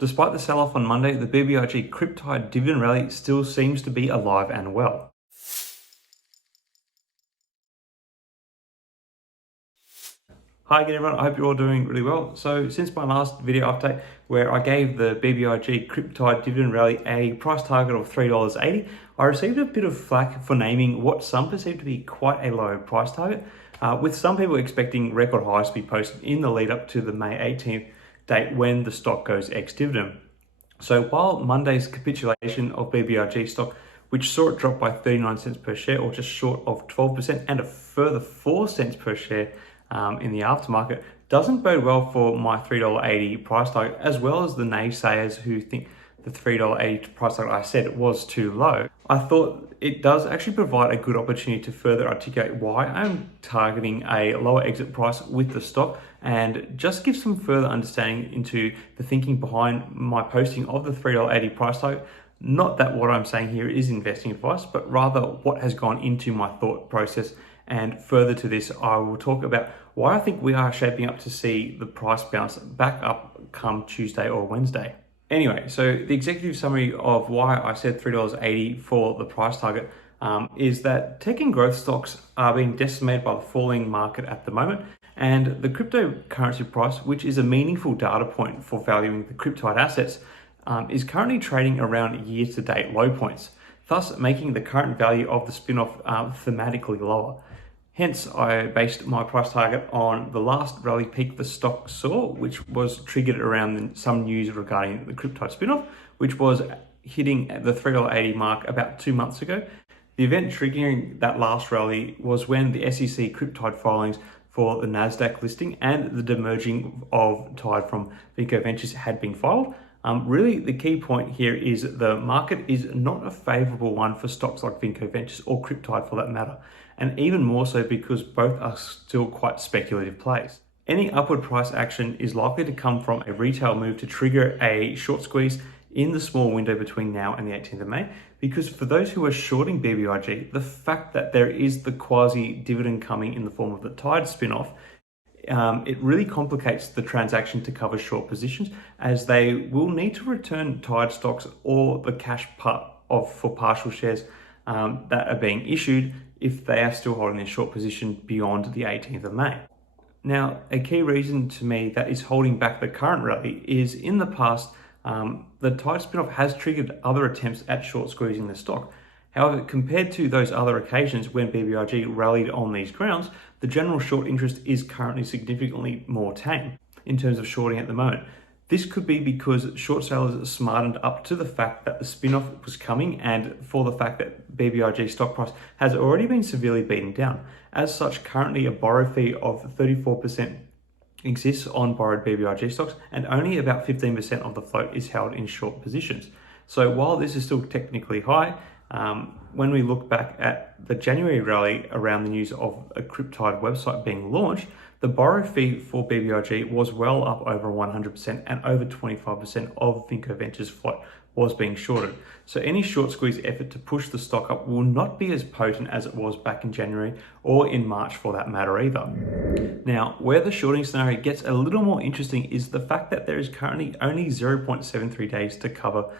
Despite the sell-off on Monday, the BBIG CrypTyde dividend rally still seems to be alive and well. Hi again everyone, I hope you're all doing really well. So since my last video update where I gave the BBIG CrypTyde dividend rally a price target of $3.80, I received a bit of flack for naming what some perceive to be quite a low price target, with some people expecting record highs to be posted in the lead up to the May 18th date when the stock goes ex-dividend. So while Monday's capitulation of BBIG stock, which saw it drop by 39 cents per share or just short of 12% and a further 4 cents per share in the aftermarket, doesn't bode well for my $3.80 price target, as well as the naysayers who think the $3.80 price target I said was too low. I thought it does actually provide a good opportunity to further articulate why I'm targeting a lower exit price with the stock and just give some further understanding into the thinking behind my posting of the $3.80 price target. Not that what I'm saying here is investing advice, but rather what has gone into my thought process. And further to this, I will talk about why I think we are shaping up to see the price bounce back up come Tuesday or Wednesday. Anyway, so the executive summary of why I said $3.80 for the price target is that tech and growth stocks are being decimated by the falling market at the moment. And the cryptocurrency price, which is a meaningful data point for valuing the CrypTyde assets, is currently trading around year-to-date low points, thus making the current value of the spinoff thematically lower. Hence, I based my price target on the last rally peak the stock saw, which was triggered around some news regarding the CrypTyde spinoff, which was hitting the $3.80 mark about 2 months ago. The event triggering that last rally was when the SEC CrypTyde filings for the Nasdaq listing and the demerging of TYDE from Vinco Ventures had been filed. Really, the key point here is the market is not a favorable one for stocks like Vinco Ventures or CrypTyde for that matter, and even more so because both are still quite speculative plays. Any upward price action is likely to come from a retail move to trigger a short squeeze in the small window between now and the 18th of May, because for those who are shorting BBIG, the fact that there is the quasi dividend coming in the form of the TYDE spinoff, it really complicates the transaction to cover short positions, as they will need to return TYDE stocks or the cash part for partial shares that are being issued if they are still holding their short position beyond the 18th of May. Now, a key reason to me that is holding back the current rally is in the past, the TYDE spinoff has triggered other attempts at short squeezing the stock. However, compared to those other occasions when BBIG rallied on these grounds, the general short interest is currently significantly more tame in terms of shorting at the moment. This could be because short sellers smartened up to the fact that the spinoff was coming and for the fact that BBIG stock price has already been severely beaten down. As such, currently a borrow fee of 34% exists on borrowed BBIG stocks, and only about 15% of the float is held in short positions. So while this is still technically high, when we look back at the January rally around the news of a CrypTyde website being launched, the borrow fee for BBIG was well up over 100% and over 25% of Vinco Ventures float was being shorted. So any short squeeze effort to push the stock up will not be as potent as it was back in January or in March for that matter either. Now, where the shorting scenario gets a little more interesting is the fact that there is currently only 0.73 days to cover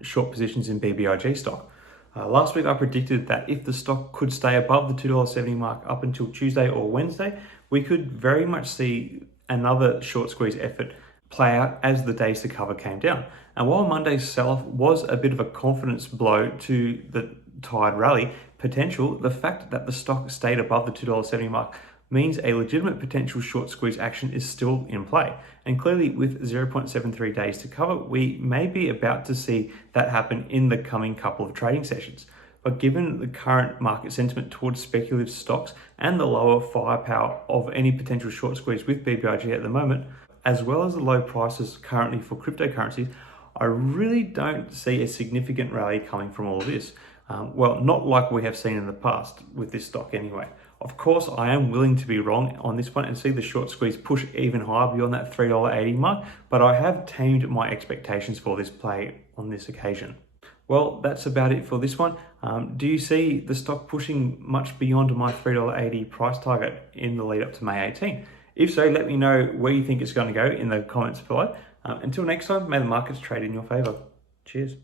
short positions in BBIG stock. Last week I predicted that if the stock could stay above the $2.70 mark up until Tuesday or Wednesday, we could very much see another short squeeze effort play out as the days to cover came down. And while Monday's sell-off was a bit of a confidence blow to the TYDE rally potential, the fact that the stock stayed above the $2.70 mark means a legitimate potential short squeeze action is still in play. And clearly with 0.73 days to cover, we may be about to see that happen in the coming couple of trading sessions. But given the current market sentiment towards speculative stocks and the lower firepower of any potential short squeeze with BBIG at the moment, as well as the low prices currently for cryptocurrencies, I really don't see a significant rally coming from all of this. Well, not like we have seen in the past with this stock anyway. Of course, I am willing to be wrong on this one and see the short squeeze push even higher beyond that $3.80 mark, but I have tamed my expectations for this play on this occasion. Well, that's about it for this one. Do you see the stock pushing much beyond my $3.80 price target in the lead up to May 18? If so, let me know where you think it's going to go in the comments below. Until next time, may the markets trade in your favor. Cheers.